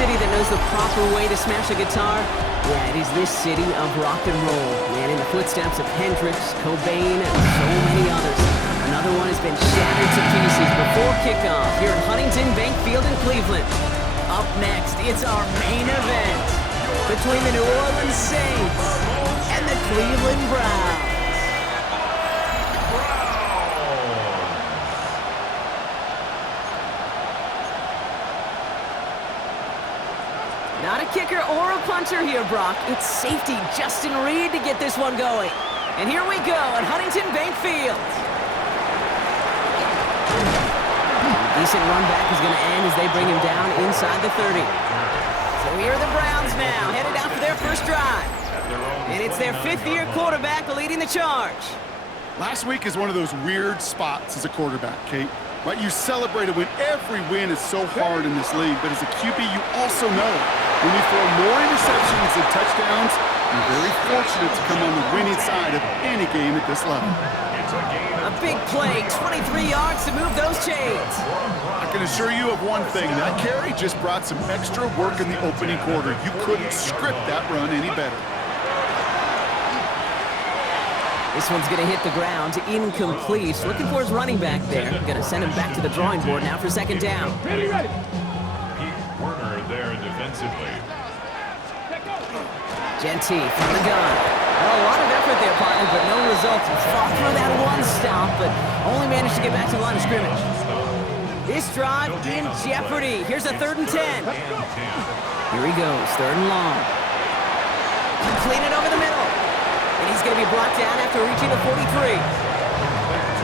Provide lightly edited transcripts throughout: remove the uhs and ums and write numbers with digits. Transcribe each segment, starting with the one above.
city that knows the proper way to smash a guitar, yeah, it is this city of rock and roll. Man, in the footsteps of Hendrix, Cobain, and so many others. Another one has been shattered to pieces before kickoff here at Huntington Bank Field in Cleveland. Up next, it's our main event between the New Orleans Saints and the Cleveland Browns. Not a kicker or a puncher here, Brock. It's safety Justin Reed to get this one going. And here we go at Huntington Bank Field. Decent run back is going to end as they bring him down inside the 30. So here are the Browns now, headed out for their first drive. And it's their fifth-year quarterback leading the charge. Last week is one of those weird spots as a quarterback, Kate. Right? You celebrate it when every win is so hard in this league, but as a QB, you also know when you throw more interceptions than touchdowns, you're very fortunate to come on the winning side of any game at this level. A big play, 23 yards to move those chains. I can assure you of one thing, that carry just brought some extra work in the opening quarter. You couldn't script that run any better. This one's going to hit the ground, incomplete. Looking for his running back there. Going to send him back to the drawing board now for second down. Pete Werner there defensively. Genty from the gun. Well, a lot of effort there, partner, but no results. Fought through that one stop, but only managed to get back to the line of scrimmage. This drive in jeopardy. Here's a 3rd and 10. Here he goes, 3rd and long. Completed over the middle. And he's going to be brought down after reaching the 43.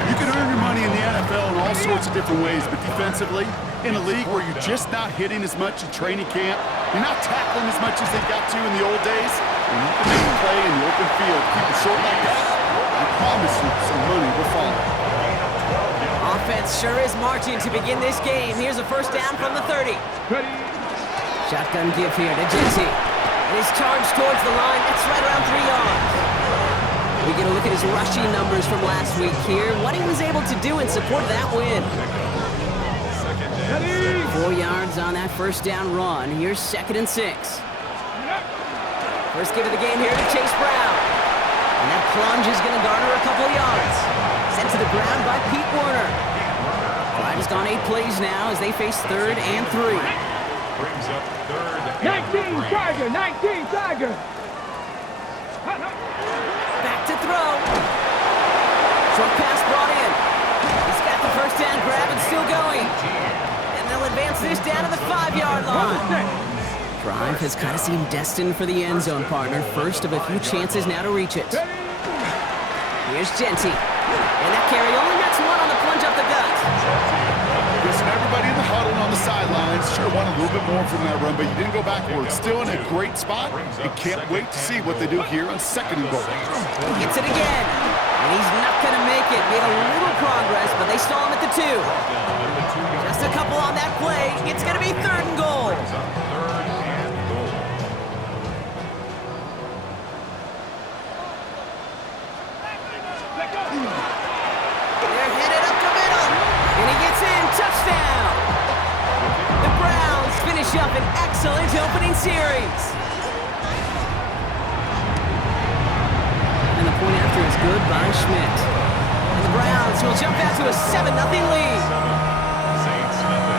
You can earn your money in the NFL in all sorts of different ways, but defensively, in a league where you're just not hitting as much in training camp, you're not tackling as much as they got to in the old days, and you can make a play in the open field, keep it short like that, I promise you some money will follow. Offense sure is marching to begin this game. Here's a first down from the 30. Shotgun give here to Genty. And his charge towards the line, it's right around 3 yards. We get a look at his rushing numbers from last week here. What he was able to do in support of that win. 4 yards on that first down run. Here's 2nd and 6. First give of the game here to Chase Brown. And that plunge is going to garner a couple of yards. Sent to the ground by Pete Werner. Clyde has gone 8 plays now as they face 3rd and 3. Brings up 3rd and 19 Tiger, 19 Tiger. Back to throw. Short pass brought in. He's got the first down grab and still going. And they'll advance this down to the 5-yard line. Drive has kind of seemed destined for the end zone, partner. First of a few chances now to reach it. Here's Genty. And that carry only gets one on the plunge up the gut. Listen, everybody in the huddle on the sidelines sure want a little bit more from that run, but you didn't go backwards. Still in a great spot, and can't wait to see what they do here on 2nd and goal. He gets it again. And he's not going to make it. Made a little progress, but they stall him at the 2. Just a couple on that play. It's going to be 3rd and goal. They're headed up the middle. And he gets in. Touchdown. The Browns finish up an excellent opening series. And the point after is good by Schmidt. And the Browns will jump out to a 7-0 lead. Saints nothing.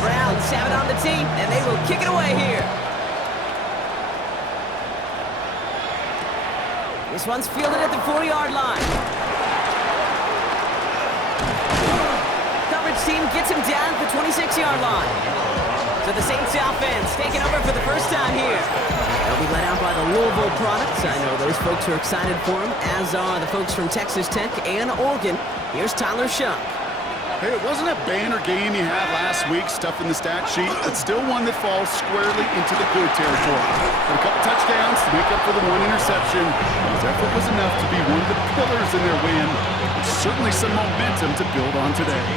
Browns have it on the team, and they will kick it away here. This one's fielded at the 4-yard line. Coverage team gets him down at the 26-yard line. So the Saints offense taking over for the first time here. They'll be led out by the Louisville products. I know those folks are excited for him, as are the folks from Texas Tech and Oregon. Here's Tyler Shuck. Hey, it wasn't a banner game you had last week, stuff in the stat sheet, but still one that falls squarely into the good territory. Had a couple touchdowns to make up for the 1 interception. His effort was enough to be one of the pillars in their win. It's certainly some momentum to build on today.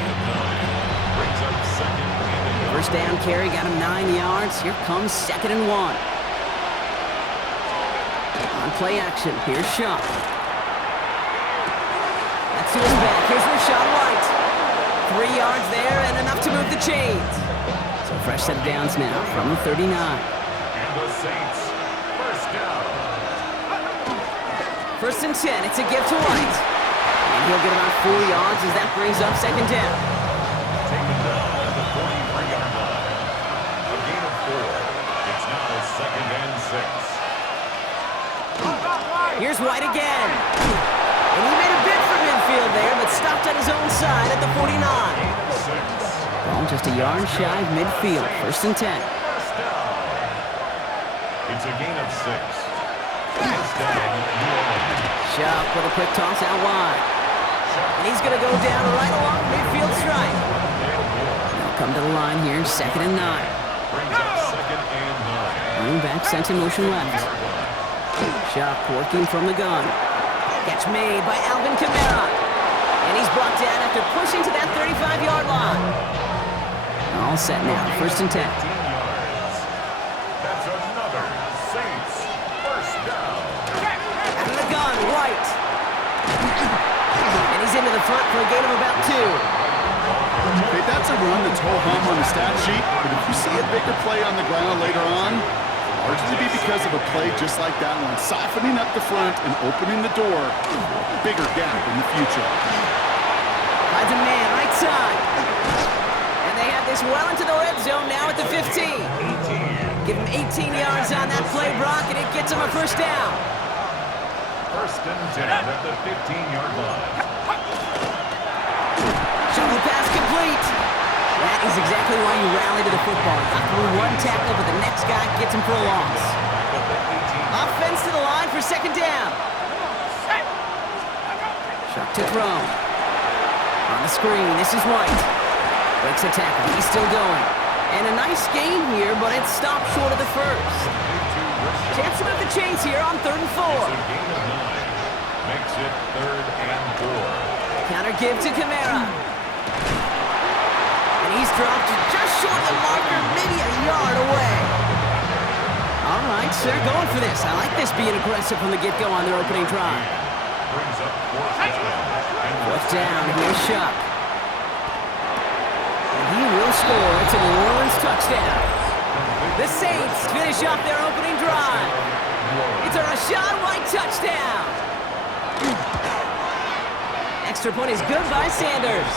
Brings up 2nd and 1. First down carry got him 9 yards. Here comes 2nd and 1. On play action, here's Shuck. That's to his back. Here's Rashawn White. 3 yards there and enough to move the chains. So fresh set of downs now from the 39. And the Saints, first down. First and 10, it's a give to White. And he'll get about 4 yards as that brings up second down. Taken down at the 43-yard line. A gain of 4. It's now second and 6. Here's White again. And he made a bid for midfield there, but stopped on his own side at the 49. Ball just a yard shy of midfield. First and 10. First down. It's a gain of 6. First down, New Orleans. Shuck with a quick toss out wide. And he's going to go down right along midfield stripe. They'll come to the line here, second and 9. Brings up second and 9. Running back sent in motion left. Shuck working from the gun. Catch made by Alvin Kamara. And he's brought down after pushing to that 35-yard line. All set now, first and 10. 15 yards. That's another Saints first down. Out of the gun, White. And he's into the front for a gain of about 2. Okay, that's a run that's ho-hum on the stat sheet, but if you see a bigger play on the ground later on, largely be because of a play just like that one, softening up the front and opening the door, bigger gap in the future. Finds a man, right side. And they have this well into the red zone now at the 15. Give him 18 yards on that play, Brock, and it gets him a first down. First and 10 at the 15-yard line. Shovel pass complete. That is exactly why you rally to the football. Got through one tackle, but the next guy gets him for a loss. Offense to the line for second down. Shuck to throw. On the screen, this is White. Breaks a tackle, he's still going. And a nice gain here, but it stopped short of the first. Chance to move the chains here on 3rd and 4. It's a gain of 9. Makes it 3rd and 4. Counter give to Kamara. And he's dropped just short of the marker, maybe a yard away. All right, so they're going for this. I like this being aggressive from the get-go on their opening drive. Brings up fourth down. Fourth down, here's Shuck. And he will score. It's a New Orleans touchdown. The Saints finish off their opening drive. It's a Rashawn White touchdown. Extra point is good by Sanders.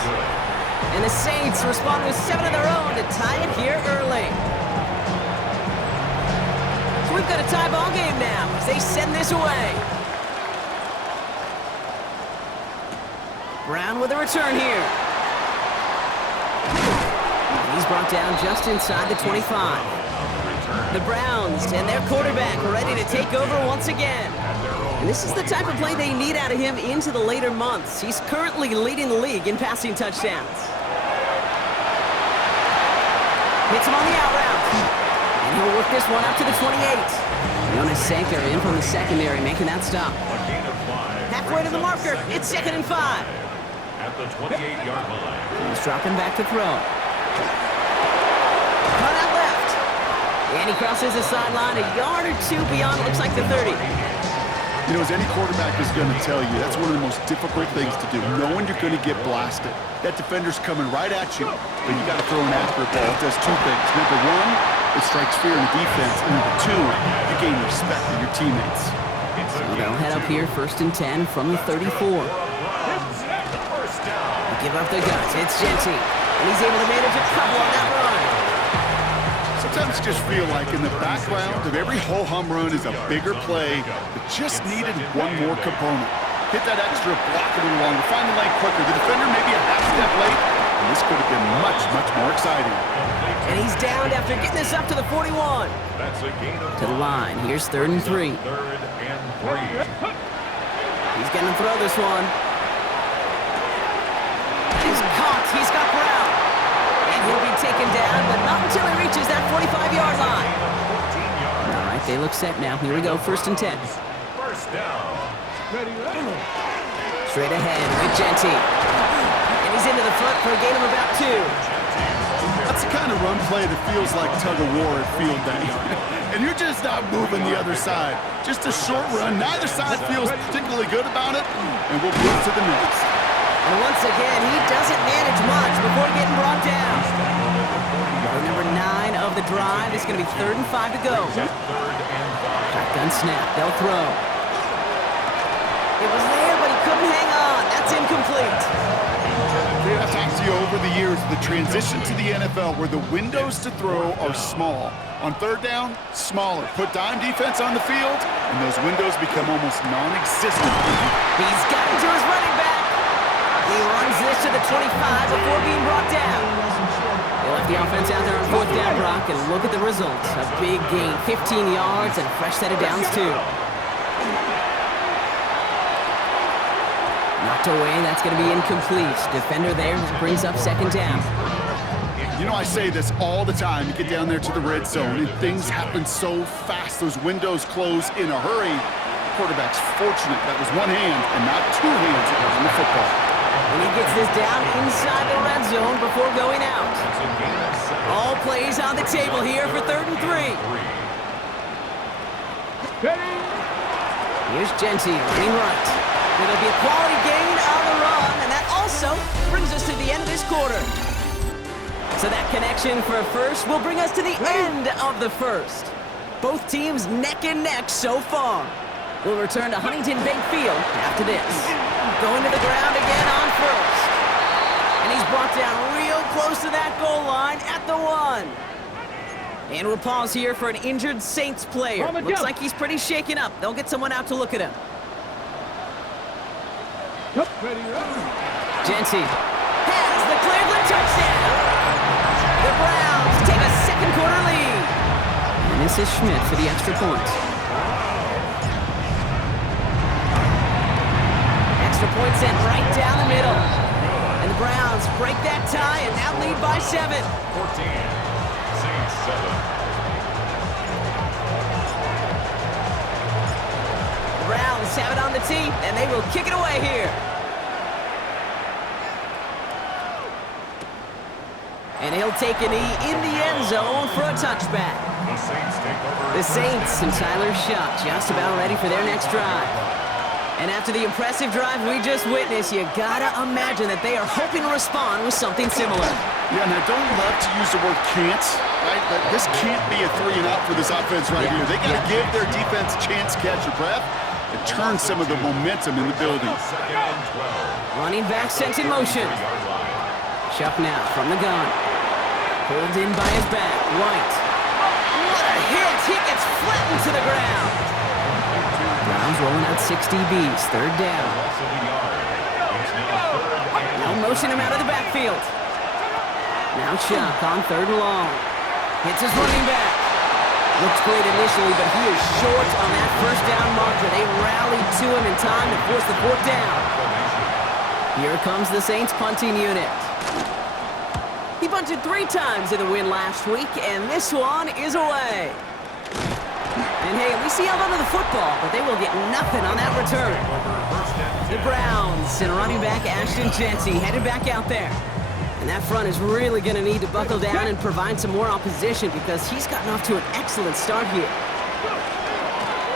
And the Saints respond with 7 of their own to tie it here early. So we've got a tie ball game now as they send this away. Brown with a return here. And he's brought down just inside the 25. The Browns and their quarterback ready to take over once again. And this is the type of play they need out of him into the later months. He's currently leading the league in passing touchdowns. Hits him on the out route. And he'll work this one up to the 28. Jonas Sanker in from the secondary, making that stop. A gain of 5. Halfway to the marker, it's 2nd and 5. At the 28-yard line. He's dropping back to throw. Cut out left. And he crosses the sideline a yard or 2 beyond, looks like the 30. You know, as any quarterback is going to tell you, that's one of the most difficult things to do, knowing you're going to get blasted. That defender's coming right at you, but you got to throw an accurate ball. It does 2 things. Number 1, it strikes fear in the defense. And number 2, you gain respect of your teammates. So they'll head up here, 1st and 10 from the 34. Give up the guts. It's Genty. And he's able to manage a couple on that run. Sometimes you just feel like in the background of every ho-hum run is a bigger play that just needed one more component. Hit that extra block a little longer, find the lane quicker. The defender maybe a half step late, and this could have been much, much more exciting. And he's downed after getting this up to the 41. That's a gain of To the line. Here's 3rd and 3. 3rd and 3. He's going to throw this one. He's caught. He's got Brown. And he'll be taken down, but not until he reaches that 45-yard line. All right, they look set now. Here we go, 1st and 10. First down. Straight ahead with Genty. And he's into the front for a gain of about 2. That's the kind of run play that feels like tug-of-war at field day. And you're just not moving the other side. Just a short run. Neither side feels particularly good about it, and we'll move to the next. And once again, he doesn't manage much before getting brought down. Number 9 of the drive. It's going to be 3rd and 5 to go. Shotgun snap. They'll throw. It was there, but he couldn't hang on. That's incomplete. I've talked to you over the years, the transition to the NFL where the windows to throw are small. On 3rd down, smaller. Put dime defense on the field, and those windows become almost non-existent. He's got it to his running back. He runs this to the 25 before being brought down. They left the offense out there on 4th down, Brock, and look at the results. A big gain, 15 yards, and a fresh set of downs, too. Knocked away, that's going to be incomplete. Defender there brings up 2nd down. You know, I say this all the time. You get down there to the red zone, and things happen so fast. Those windows close in a hurry. The quarterback's fortunate that was one hand and not 2 hands on the football. And he gets this down inside the red zone before going out. All plays on the table here for 3rd and 3. Here's Genty running right. It'll be a quality gain on the run, and that also brings us to the end of this quarter. So that connection for a first will bring us to the end of the first. Both teams neck and neck so far. We'll return to Huntington Bank Field after this. Going to the ground again on first. And he's brought down real close to that goal line at the 1. And we'll pause here for an injured Saints player. Looks like he's pretty shaken up. They'll get someone out to look at him. Genty has the Cleveland touchdown. The Browns take a 2nd quarter lead. And this is Schmidt for the extra point. Extra point sent right down the middle. And the Browns break that tie and now lead by 7. 14. Saints 7. The Browns have it on the tee, and they will kick it away here. And he'll take a knee in the end zone for a touchback. The Saints and Tyler Shuck just about ready for their next drive. And after the impressive drive we just witnessed, you gotta imagine that they are hoping to respond with something similar. Yeah, and I don't love to use the word can't, right? But this can't be a 3 and out for this offense right here. They gotta give their defense a chance to catch your breath and turn some of the momentum in the building. Running back sent in motion. Shuck now from the gun. Pulled in by his back. White. What a hit! He gets flattened to the ground. Browns rolling out 6 DBs. 3rd down. Now motion him out of the backfield. Now Shuck on 3rd and long. Hits his running back. Looks great initially, but he is short on that 1st down marker. They rallied to him in time to force the 4th down. Here comes the Saints punting unit. He punted 3 times in the win last week, and this one is away. And hey, at least he held onto the football, but they will get nothing on that return. The Browns and running back Ashton Genty headed back out there. And that front is really going to need to buckle down and provide some more opposition because he's gotten off to an excellent start here.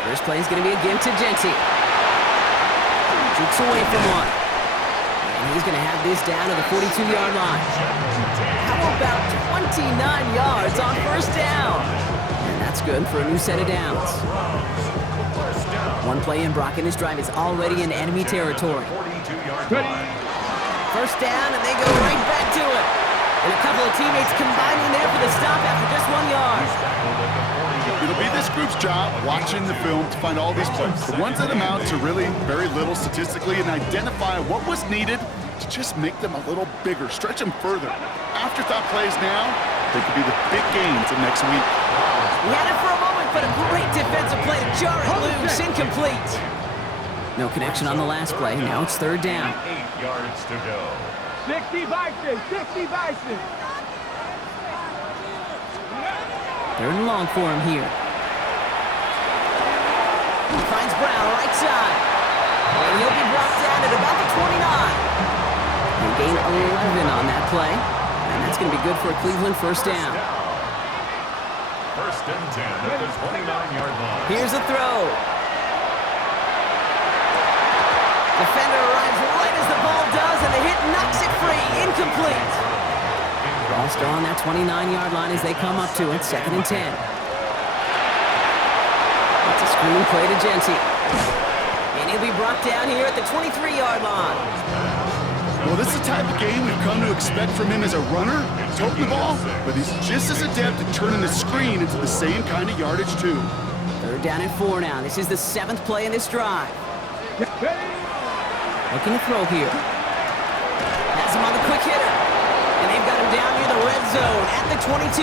First play is going to be a give to Genty. Jukes away from one. And he's going to have this down to the 42-yard line. How about 29 yards on 1st down? And that's good for a new set of downs. One play in, Brock, and his drive is already in enemy territory. 1st down, and they go right back to it. And a couple of teammates combining there for the stop after just 1 yard. It'll be this group's job watching the film to find all these plays, the ones that amount to really very little statistically, and identify what was needed to just make them a little bigger, stretch them further. Afterthought plays now, they could be the big gains of next week. He had it for a moment, but a great defensive play to jar it loose, incomplete. No connection on the last play. Now it's 3rd down. 8 yards to go. 60 Bison, 60 Bison. 3rd and long for him here. He finds Brown right side. And he'll be brought down at about the 29. He'll gain 11 on that play. And that's going to be good for a Cleveland 1st down. 1st and 10 at the 29-yard line. Here's the throw. Defender arrives right as the ball does, and the hit knocks it free. Incomplete. Ball still on that 29-yard line as they come up to it, 2nd and 10. It's a screen play to Genty. And he'll be brought down here at the 23-yard line. Well, this is the type of game we've come to expect from him as a runner, toting the ball, but he's just as adept at turning the screen into the same kind of yardage, too. 3rd down and 4 now. This is the 7th play in this drive. Looking to throw here. Has him on the quick hitter. And they've got him down near the red zone at the 22.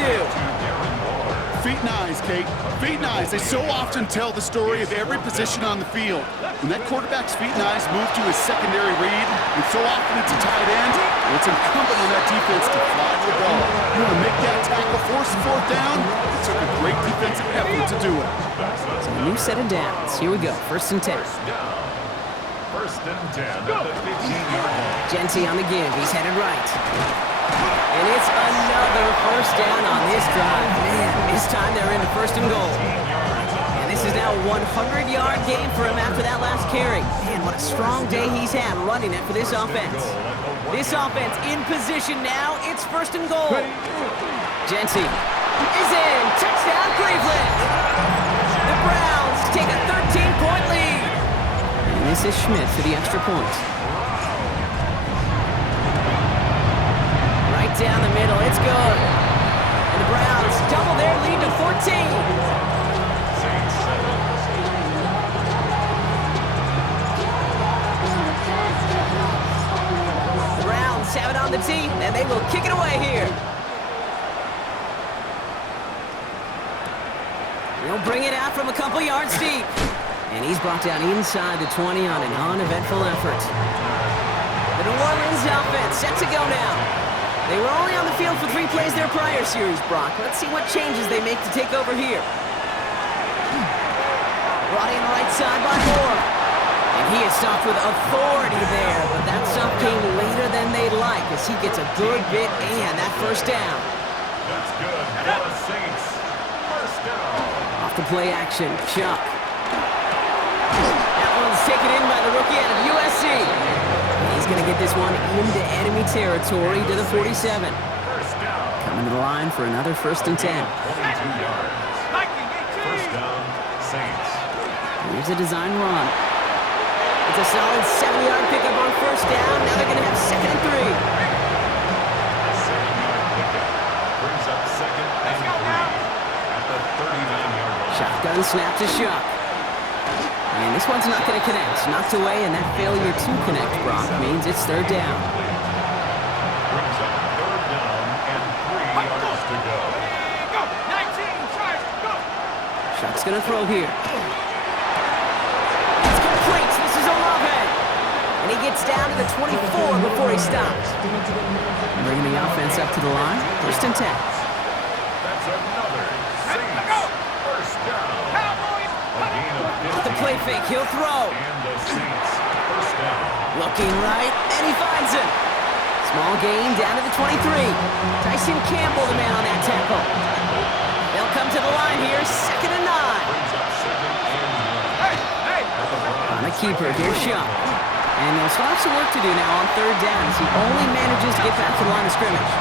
Feet and eyes, Kate. Feet and eyes. They so often tell the story of every position on the field. When that quarterback's feet and eyes move to his secondary read, and so often it's a tight end, it's incumbent on that defense to fly the ball. You want to make that tackle, force the 4th down? It took a great defensive effort to do it. So a new set of downs. Here we go. 1st and 10. First and 10 at the 15-yard line. Genty on the give. He's headed right. And it's another 1st down on this drive. Man, this time they're into 1st and goal. And this is now a 100-yard game for him after that last carry. Man, what a strong day he's had running it for this offense. This offense in position now. It's 1st and goal. Genty is in. Touchdown, Cleveland. The Browns take a 13-point lead. And this is Schmidt for the extra point. Right down the middle, it's good. And the Browns double their lead to 14. The Browns have it on the tee, and they will kick it away here. He'll bring it out from a couple yards deep. And he's brought down inside the 20 on an uneventful effort. The New Orleans offense set to go now. They were only on the field for 3 plays their prior series, Brock. Let's see what changes they make to take over here. Brought in right side by Moore. And he is stopped with authority there, but that stop came later than they'd like as he gets a good bit and that 1st down. That's good for the Saints. 1st down. Off the play action, Chuck. That one's taken in by the rookie out of USC. He's going to get this one into enemy territory to the 47. Coming to the line for another 1st and 10. 22 yards. 1st down, Saints. Here's a design run. It's a solid 7-yard pickup on 1st down. Now they're going to have 2nd and 3. 7-yard pickup brings up 2nd and 3 at the 39-yard line. Shotgun snap to Shuck. And this one's not going to connect. Knocked away, and that failure to connect, Brock, means it's 3rd down. Brings up 3rd down and 3 yards to go. Go! 19, charge, go! Shuck's going to throw here. It's complete. This is Olave. And he gets down to the 24 before he stops. Bringing the offense up to the line. 1st and 10. That's another Saints 1st down. Cowboys! A gain of 50. The play fake. He'll throw. And the Saints 1st down. Looking right, and he finds him. Small gain down to the 23. Tyson Campbell, the man on that tackle. They'll come to the line here, 2nd and 9. Brings up 2nd and 1. Hey! Hey! On a keeper, here's Shuck. And they'll still have some work to do now on 3rd down as he only manages to get back to the line of scrimmage.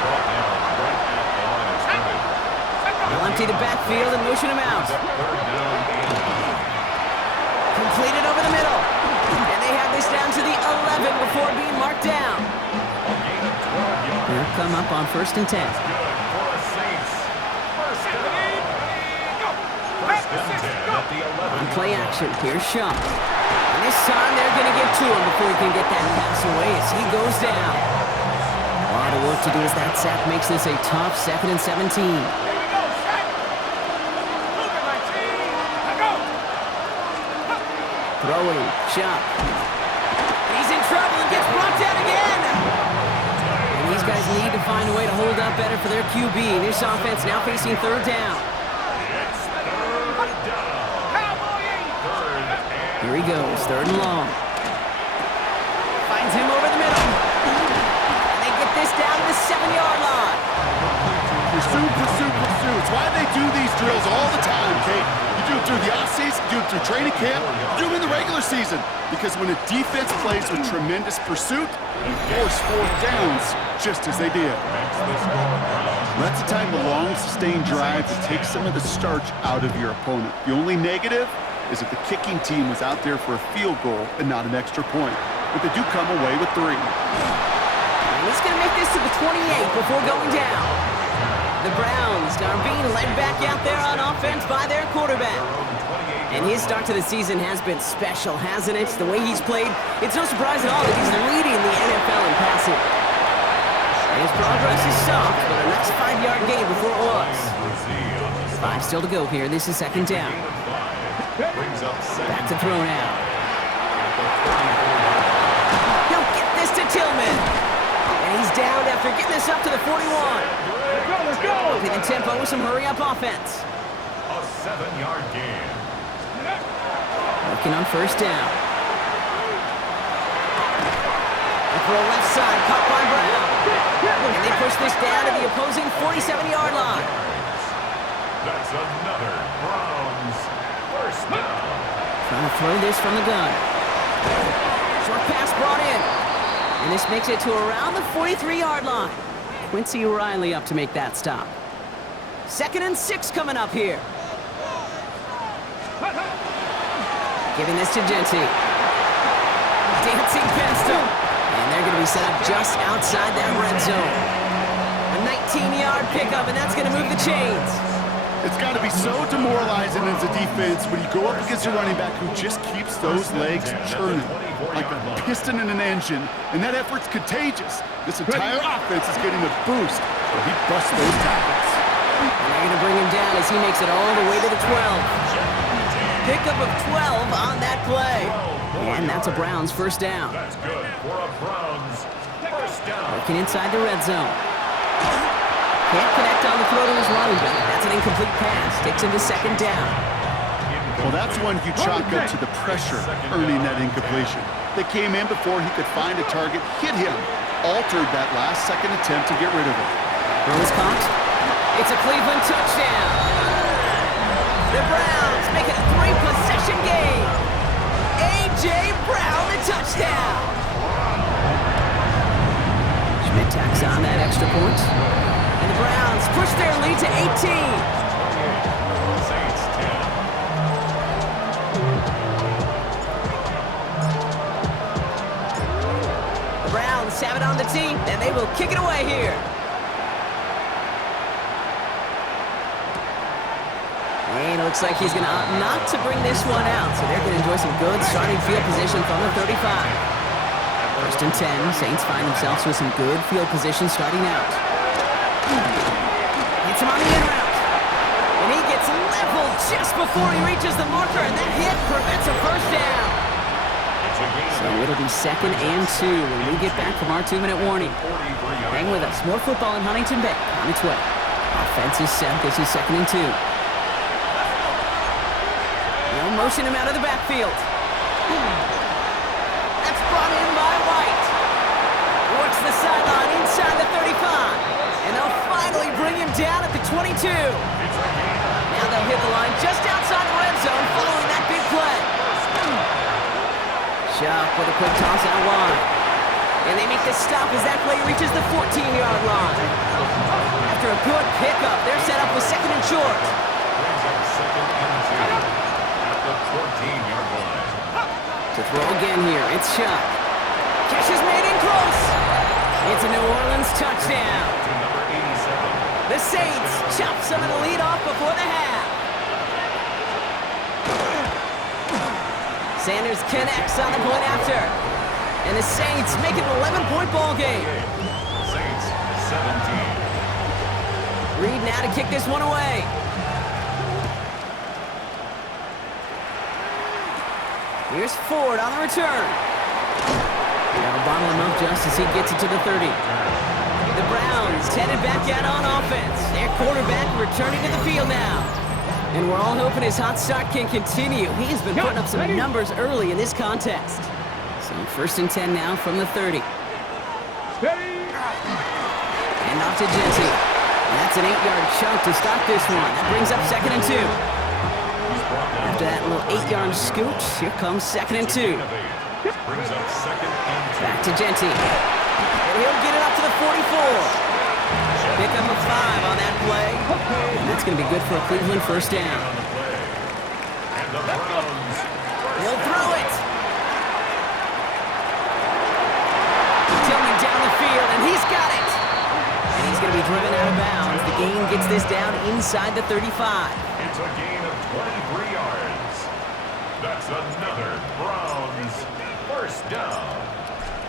Brought down right at the line of scrimmage. They'll empty the backfield and motion him out. 3rd down and 9. Completed over the middle. And they have this down to the 11 before being marked down. A gain of 12 yards. They'll come up on 1st and 10. Good for the Saints. 1st down. Go! 1st and 10 at the 11. On play action, here's Shuck. And this time they're going to get to him before he can get that pass away as he goes down. A lot of work to do as that sack makes this a tough 2nd and 17. Here we go, set! Move it, 19! Go! Throwing, Shuck. He's in trouble and gets brought down again. And these guys need to find a way to hold up better for their QB. This offense now facing 3rd down. It's 3rd down. Here he goes, 3rd and long. Finds him over the middle. And they get this down to the 7-yard line. Pursue, pursue, pursue. It's why they do these drills all the time, Kate. You do through the offseason, do them through training camp, do them in the regular season. Because when a defense plays with tremendous pursuit, you force fourth downs just as they did. That's a time of long, sustained drive to take some of the starch out of your opponent. The only negative is that the kicking team was out there for a field goal and not an extra point. But they do come away with 3. And he's going to make this to the 28 before going down. The Browns are being led back out there on offense by their quarterback. And his start to the season has been special, hasn't it? The way he's played, it's no surprise at all that he's leading the NFL in passing. And his progress is soft, but a nice 5-yard gain before it was. 5 still to go here. This is second down. Back to throw now. He'll get this to Tillman. And he's down after getting this up to the 41. Let's go! Upping the tempo with some hurry-up offense. A 7-yard gain. Working on first down. The throw left side, caught by Brown. And they push this down to the opposing 47-yard line. That's another Browns first down. Trying to throw this from the gun. Short pass brought in. And this makes it to around the 43-yard line. Quincy Riley up to make that stop. 2nd and 6 coming up here. Giving this to Genty. Dancing past him. And they're going to be set up just outside that red zone. A 19-yard pickup, and that's going to move the chains. It's got to be so demoralizing as a defense when you go up against a running back who just keeps those legs churning like a piston in an engine, and that effort's contagious. This entire offense is getting a boost, so he busts those tackles. And they're going to bring him down as he makes it all the way to the 12. Pickup of 12 on that play. And that's a Browns first down. That's good for a Browns first down. Working inside the red zone. Can't connect on the throw to his running back. That's an incomplete pass. Takes him to second down. Well, that's one you chalk up to the pressure earning that incompletion. They came in before he could find a target, hit him, altered that last-second attempt to get rid of it. Throw is caught. It's a Cleveland touchdown. The Browns make it a 3-possession game. A.J. Brown, the touchdown. Schmidt tacks on that extra point. And the Browns push their lead to 18. Saints 10. The Browns have it on the team, and they will kick it away here. And it looks like he's going to opt not to bring this one out, so they're going to enjoy some good starting field position from the 35. First and 10, Saints find themselves with some good field position starting out. Hits him on the in route. And he gets leveled just before he reaches the marker, and that hit prevents a first down. So it'll be 2nd and 2 when we get back from our 2-minute warning. Hang with us. More football in Huntington Bay on its way. Offense is set. This is 2nd and 2. They'll motion him out of the backfield. That's brought in by White. Works the sideline inside the 35. And they'll finally bring him down at the 22. Now they'll hit the line just outside the red zone following that big play. Shuck with a quick toss out wide. And they make the stop as that play reaches the 14-yard line. After a good pickup, they're set up with 2nd and short. Brings up 2nd and 2 at the 14-yard line. To throw again here, it's Shuck. Catch is made in close. It's a New Orleans touchdown. To number 87. The Saints chop some of the lead off before the half. Sanders connects on the point after. And the Saints make it an 11-point ball game. Saints 17. Reed now to kick this one away. Here's Ford on the return. That'll bottle him up just as he gets it to the 30. The Browns headed back out on offense. Their quarterback returning to the field now. And we're all hoping his hot start can continue. He has been putting up some numbers early in this contest. So 1st and 10 now from the 30. And off to Genty. That's an 8-yard chunk to stop this one. That brings up 2nd and 2. He's brought After that little 8-yard scoot, here comes 2nd and 2. Brings up 2nd and 2. Back to Genti. And he'll get it up to the 44. Pick up a 5 on that play. And that's going to be good for a Cleveland first down. And the Browns. He'll throw it. Tillman down the field, and he's got it. And he's going to be driven out of bounds. The gain gets this down inside the 35. It's a gain of 23 yards. That's another Browns first down.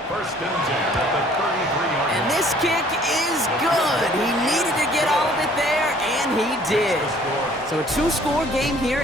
1st and 10 at the 33-yard line. And this kick is good. He needed to get all of it there, and he did. So a 2-score game here.